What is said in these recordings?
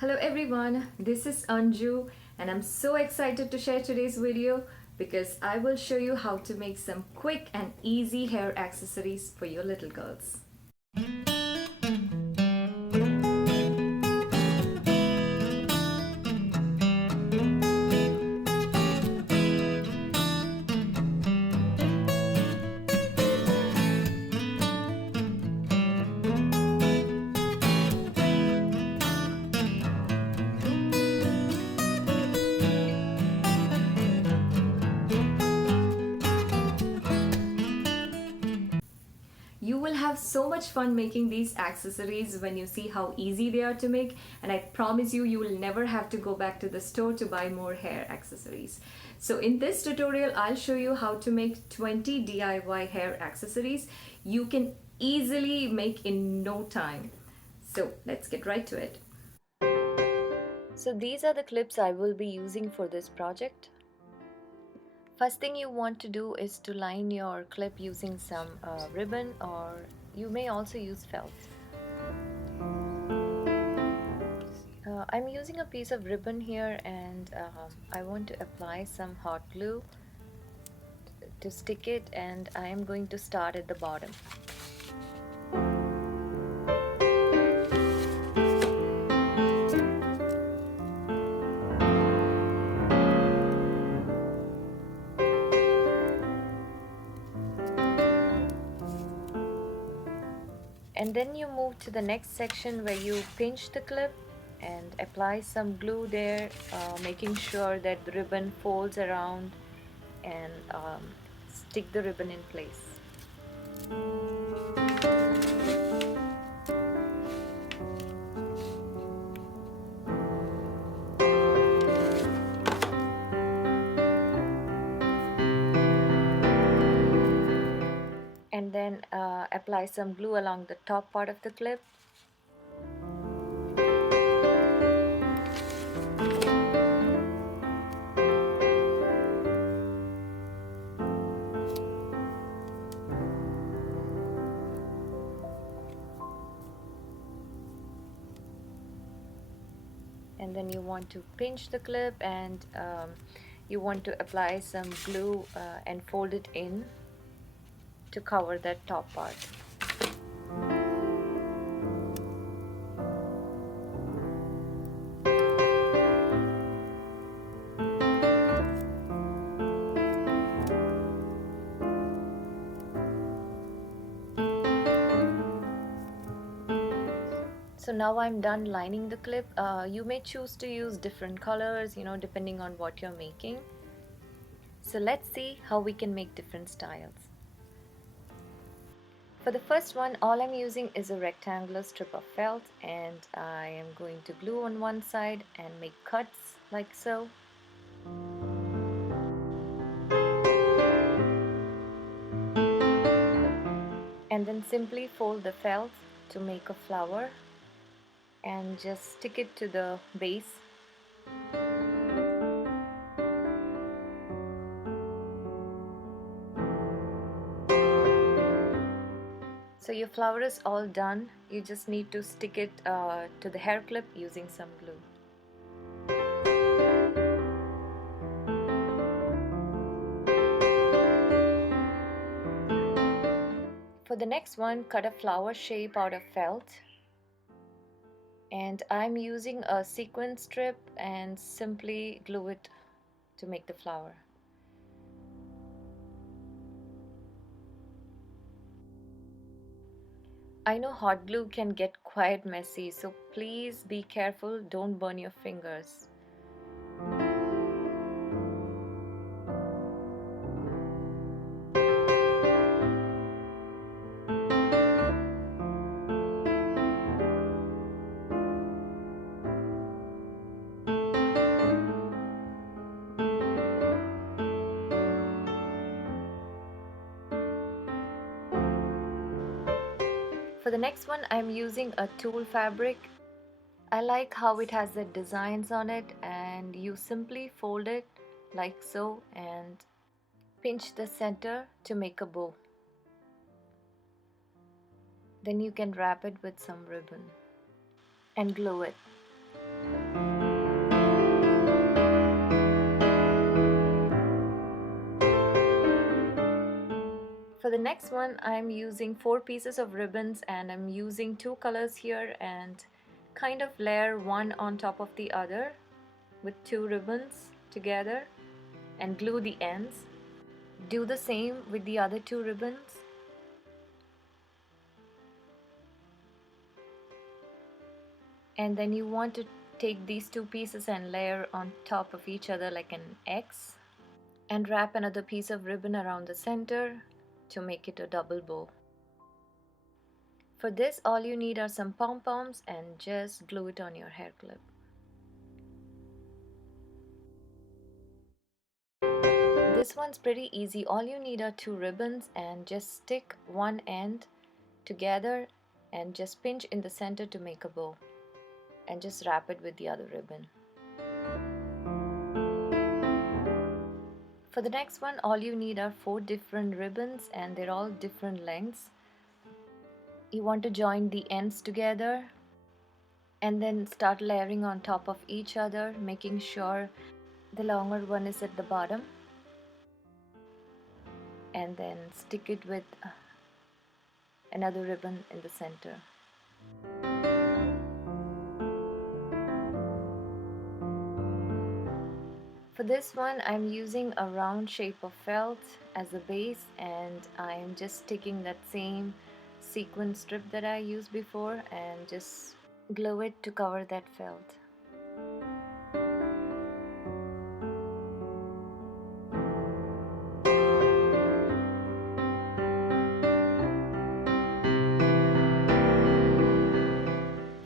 Hello everyone, this is Anju and I'm so excited to share today's video because I will show you how to make some quick and easy hair accessories for your little girls. You will have so much fun making these accessories when you see how easy they are to make, and I promise you, you will never have to go back to the store to buy more hair accessories. So in this tutorial, I'll show you how to make 20 DIY hair accessories you can easily make in no time. So let's get right to it. So these are the clips I will be using for this project. First thing you want to do is to line your clip using some ribbon, or you may also use felt. I'm using a piece of ribbon here, and I want to apply some hot glue to stick it, and I am going to start at the bottom. And then you move to the next section where you pinch the clip and apply some glue there, making sure that the ribbon folds around, and stick the ribbon in place. And then apply some glue along the top part of the clip. And then you want to pinch the clip, and you want to apply some glue and fold it in to cover that top part. So now I'm done lining the clip. You may choose to use different colors, depending on what you're making. So let's see how we can make different styles. For the first one, all I'm using is a rectangular strip of felt, and I am going to glue on one side and make cuts like so. And then simply fold the felt to make a flower and just stick it to the base. So your flower is all done. You just need to stick it to the hair clip using some glue. For the next one, cut a flower shape out of felt, and I'm using a sequin strip and simply glue it to make the flower. I know hot glue can get quite messy, so please be careful, don't burn your fingers. For the next one, I'm using a tulle fabric. I like how it has the designs on it, and you simply fold it like so and pinch the center to make a bow. Then you can wrap it with some ribbon and glue it. For the next one, I'm using 4 pieces of ribbons, and I'm using 2 colors here and kind of layer one on top of the other with 2 ribbons together and glue the ends. Do the same with the other 2 ribbons. And then you want to take these 2 pieces and layer on top of each other like an X, and wrap another piece of ribbon around the center to make it a double bow. For this, all you need are some pom-poms and just glue it on your hair clip. This one's pretty easy. All you need are 2 ribbons and just stick one end together and just pinch in the center to make a bow, and just wrap it with the other ribbon. For the next one, all you need are 4 different ribbons and they're all different lengths. You want to join the ends together and then start layering on top of each other, making sure the longer one is at the bottom, and then stick it with another ribbon in the center. For this one, I'm using a round shape of felt as a base, and I'm just taking that same sequin strip that I used before and just glue it to cover that felt.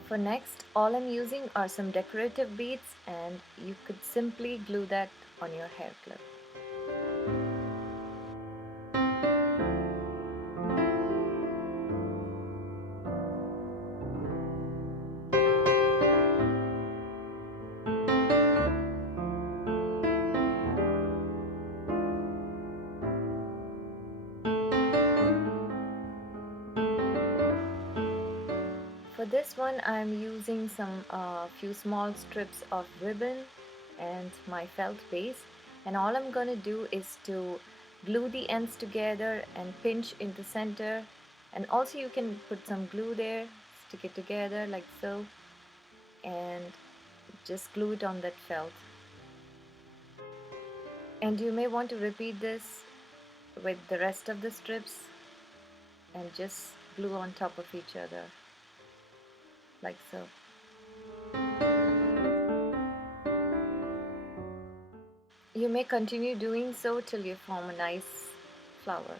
For next, all I'm using are some decorative beads, and you could simply glue that on your hair clip. For this one, I'm using some few small strips of ribbon and my felt base, and all I'm gonna do is to glue the ends together and pinch in the center, and also you can put some glue there, stick it together like so, and just glue it on that felt. And you may want to repeat this with the rest of the strips and just glue on top of each other like so. You may continue doing so till you form a nice flower.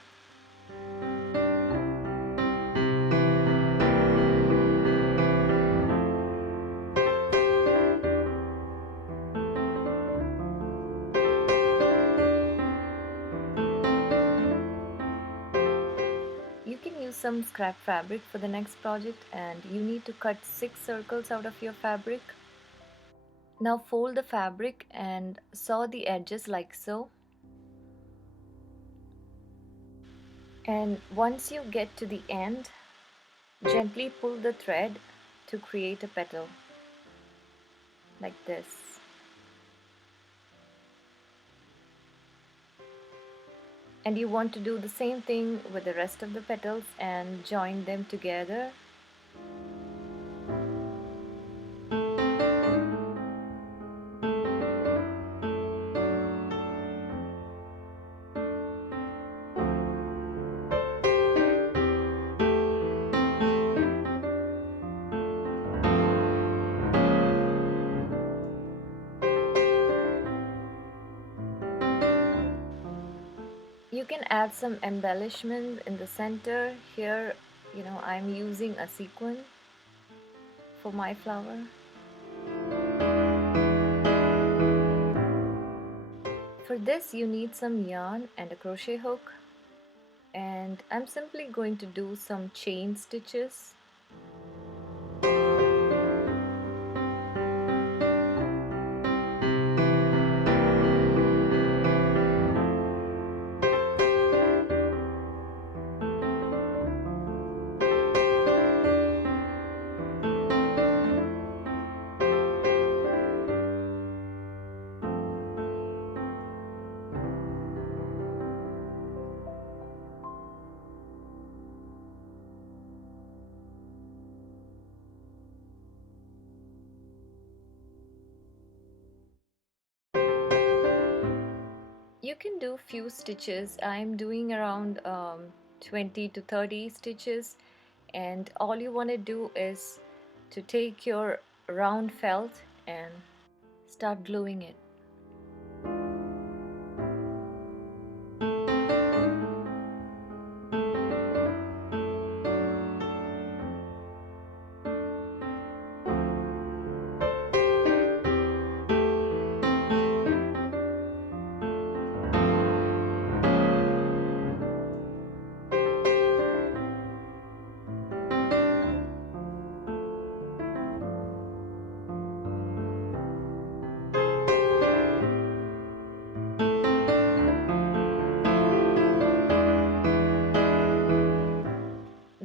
You can use some scrap fabric for the next project, and you need to cut 6 circles out of your fabric. Now fold the fabric and saw the edges like so. And once you get to the end, gently pull the thread to create a petal like this. And you want to do the same thing with the rest of the petals and join them together. You can add some embellishment in the center. Here, I'm using a sequin for my flower. For this, you need some yarn and a crochet hook, and I'm simply going to do some chain stitches. You can do few stitches. I'm doing around 20 to 30 stitches, and all you want to do is to take your round felt and start gluing it.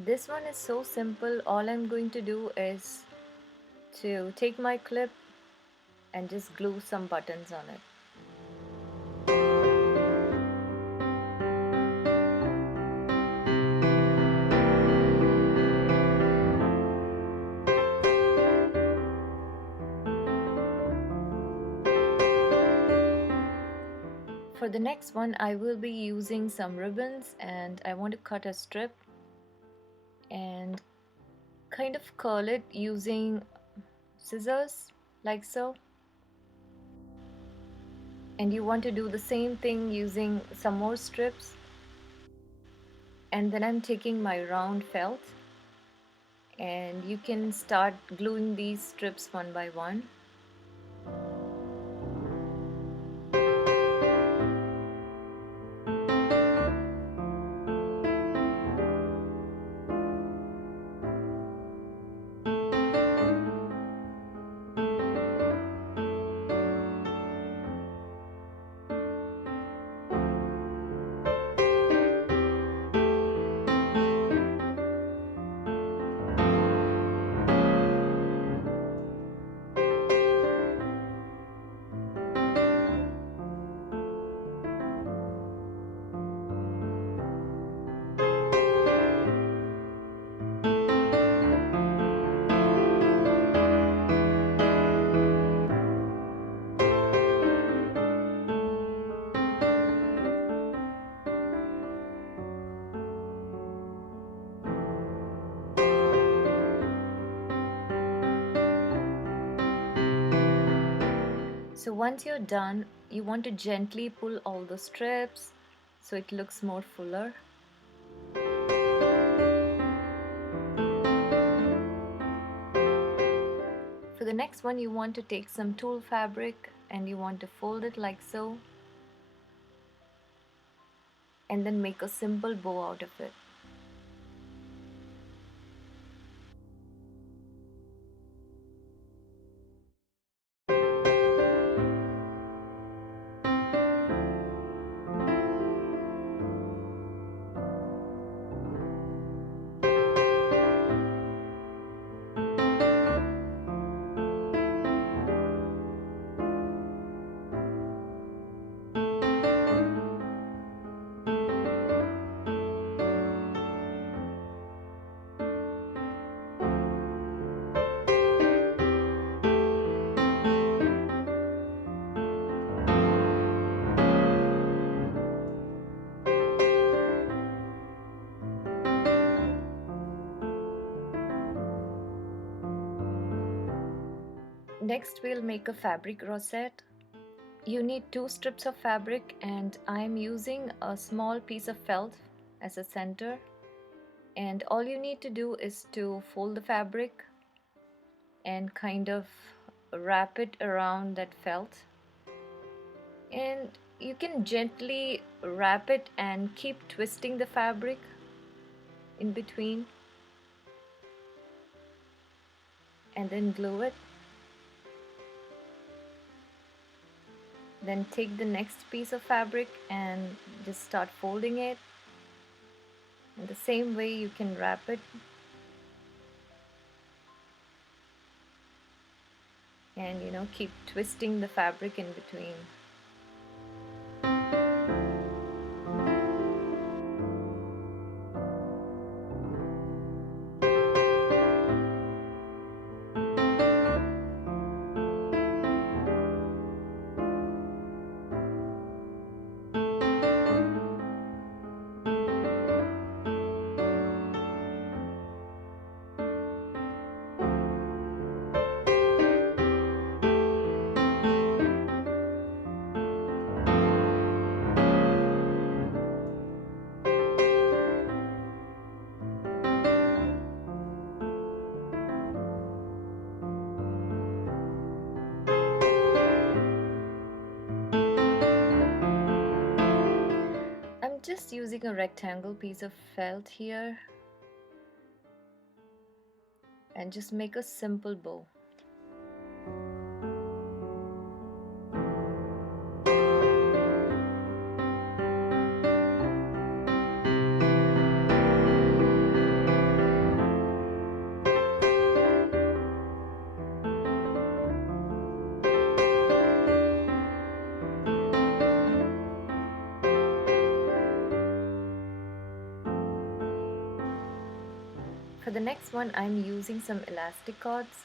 This one is so simple. All I'm going to do is to take my clip and just glue some buttons on it. For the next one, I will be using some ribbons, and I want to cut a strip and kind of curl it using scissors like so. And you want to do the same thing using some more strips. And then I'm taking my round felt, and you can start gluing these strips one by one. So once you're done, you want to gently pull all the strips so it looks more fuller. For the next one, you want to take some tulle fabric and you want to fold it like so, and then make a simple bow out of it. Next, we'll make a fabric rosette. You need 2 strips of fabric, and I'm using a small piece of felt as a center. And all you need to do is to fold the fabric and kind of wrap it around that felt. And you can gently wrap it and keep twisting the fabric in between, and then glue it. Then take the next piece of fabric and just start folding it. In the same way, you can wrap it and keep twisting the fabric in between. just using a rectangle piece of felt here and just make a simple bow. For the next one, I'm using some elastic cords.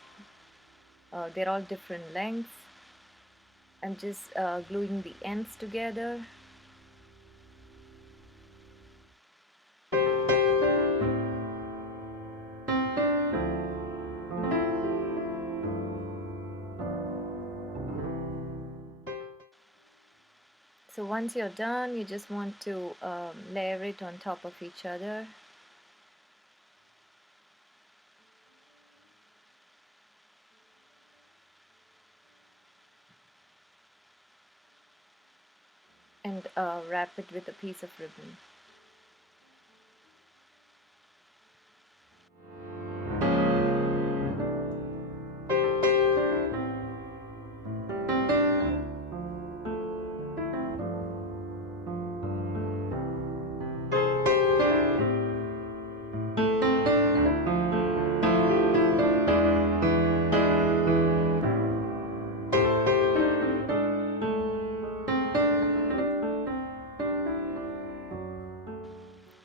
They're all different lengths. I'm just gluing the ends together. So once you're done, you just want to layer it on top of each other. And wrap it with a piece of ribbon.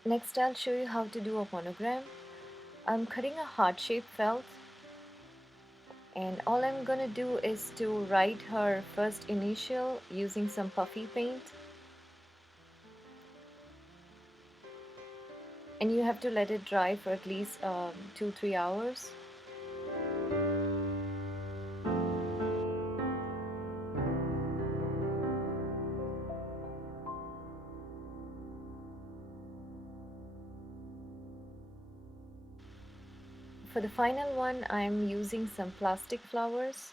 Next, I'll show you how to do a monogram. I'm cutting a heart-shaped felt, and all I'm gonna do is to write her first initial using some puffy paint. And you have to let it dry for at least 2-3 hours. For the final one, I'm using some plastic flowers.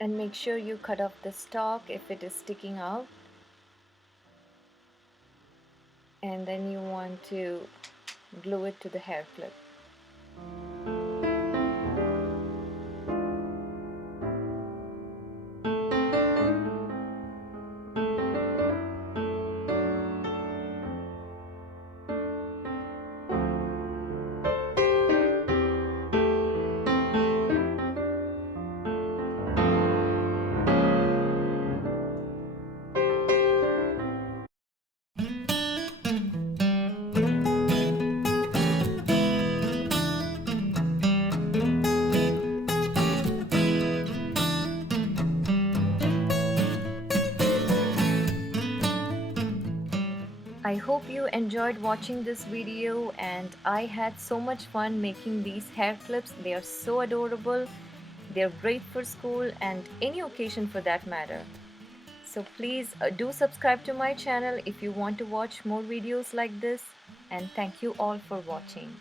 And make sure you cut off the stalk if it is sticking out. And then you want to glue it to the hair clip. I hope you enjoyed watching this video, and I had so much fun making these hair clips. They are so adorable. They're great for school and any occasion for that matter. So please do subscribe to my channel if you want to watch more videos like this, and thank you all for watching.